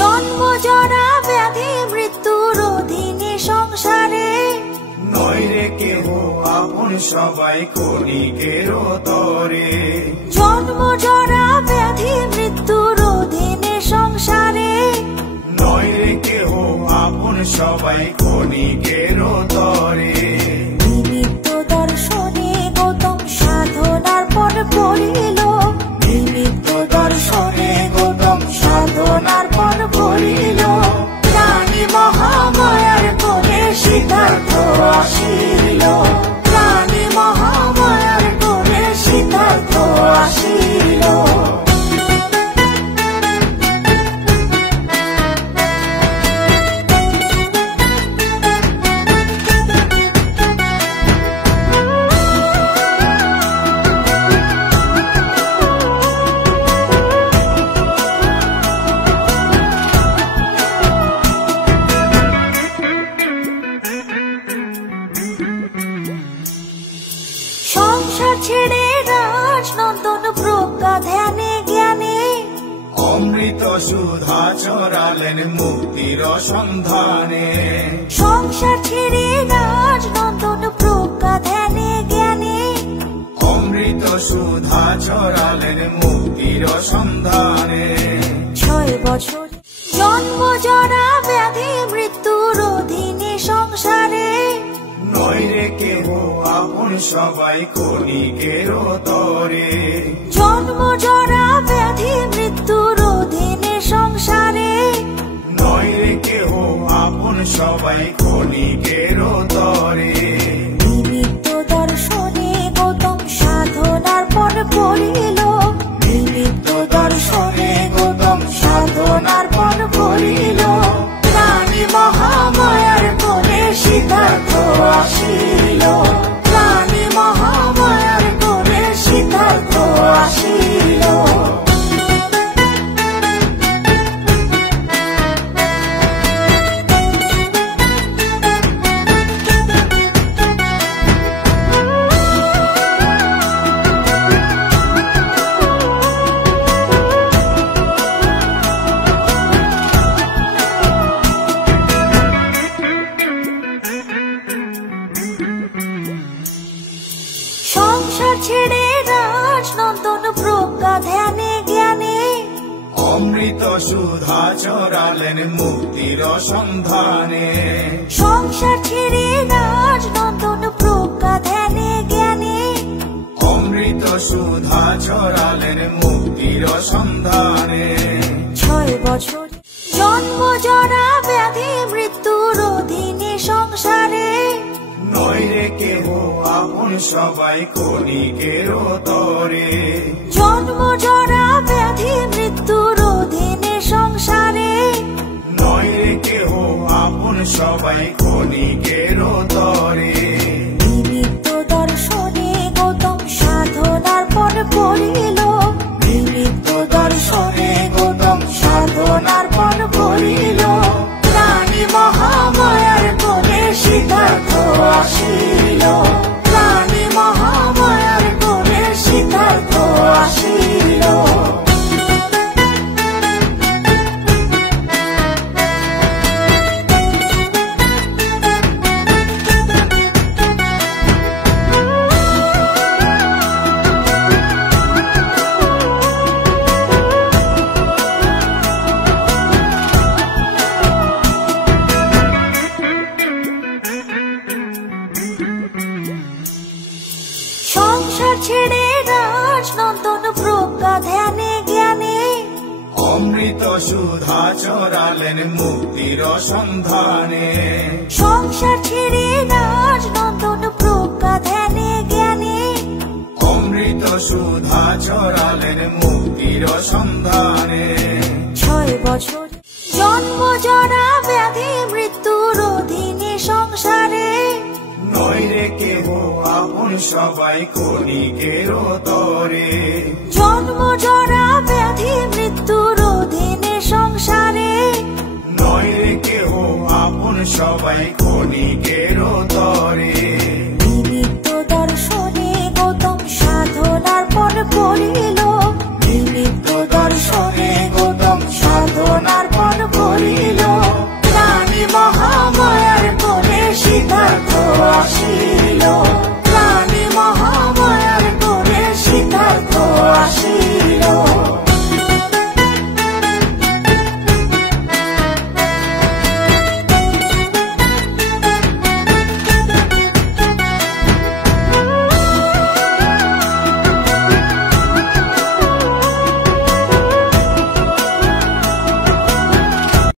জন্ম জরা ব্যাধি মৃত্যুর অধীনে সংসারে নয় রে কেহ আপন সবাই ক্ষণিকের তরে। জন্ম জরা ব্যাধি মৃত্যুর অধীনে সংসারে নয় রে কেহ আপন সবাই ক্ষণিকের তরে। নিমিত্ত দর্শনে গৌতম সাধনার পর পড়িল, নিমিত্ত দর্শনে গৌতম সাধনার পর পড়িল। প্রাণী মহামায়ার কোলে সিদ্ধার্থ আসিল, প্রাণী মহামায়ার কোলে সিদ্ধার্থ আসিল। সংসার ছেড়ে রাজনন্দন প্রজ্ঞা ধ্যানে জ্ঞানে অমৃত সুধা চরালেন মুক্তির সন্ধানে। সংসার ছেড়ে রাজনন্দন প্রজ্ঞা ধ্যানে জ্ঞানে অমৃত সুধা চরালেন মুক্তির সন্ধানে। 6 বছর জন্ম জরা ব্যাধি মৃত্যুর অধীনে সংসারে নয় রে কেহ আপন সবাই ক্ষণিকের তরে। জন্ম জরা ব্যাধি মৃত্যুর অধীনে সংসারে নয় রে কেহ আপন সবাই ক্ষণিকের তরে। নিমিত্ত দর্শনে গৌতম সাধনার পর পড়িল, নিমিত্ত দর্শনে গৌতম সাধনার পর পড়িল। প্রাণী মহামায়ার কোলে সিদ্ধার্থ আসিল, প্রাণী মহামায়ার কোলে সিদ্ধার্থ আসিল। সংসার ছেড়ে রাজনন্দন প্রজ্ঞা ধ্যানে জ্ঞানে অমৃত সুধা চরালেন মুক্তির সন্ধানে। সংসার ছেড়ে রাজনন্দন প্রজ্ঞা ধ্যানে জ্ঞানে অমৃত সুধা চরালেন মুক্তির সন্ধানে। 6 বছর জন্ম জরা ব্যাধি মৃত্যুর অধীনে সংসারে নয় রে কেহ আপন সবাই ক্ষণিকের তরে। জন্ম জরা ব্যাধি মৃত্যুর অধীনে সংসারে নয় রে কেহ আপন সবাই ক্ষণিকের তরে। নিমিত্ত দর্শনে গৌতম সাধনার পর পড়িল, নিমিত্ত দর্শনে গৌতম সাধনার পর পড়িল। প্রাণী মহামায়ার কোলে সিদ্ধার্থ আসিল, প্রাণী মহামায়ার কোলে সিদ্ধার্থ আসিল। সংসার ছেড়ে রাজনন্দন প্রজ্ঞা ধ্যানে জ্ঞানে অমৃত সুধা চরালেন মুক্তির সন্ধানে। সংসার ছেড়ে রাজনন্দন প্রজ্ঞা ধ্যানে জ্ঞানে অমৃত সুধা চরালেন মুক্তির সন্ধানে। 6 বছর জন্ম জরা ব্যাধি মৃত্যুর অধীনে সংসারে নয় রে কেহ আপন সবাই ক্ষণিকের তরে। জন্ম জরা ব্যাধি মৃত্যুর অধীনে সংসারে নয় রে কেহ আপন সবাই ক্ষণিকের তরে।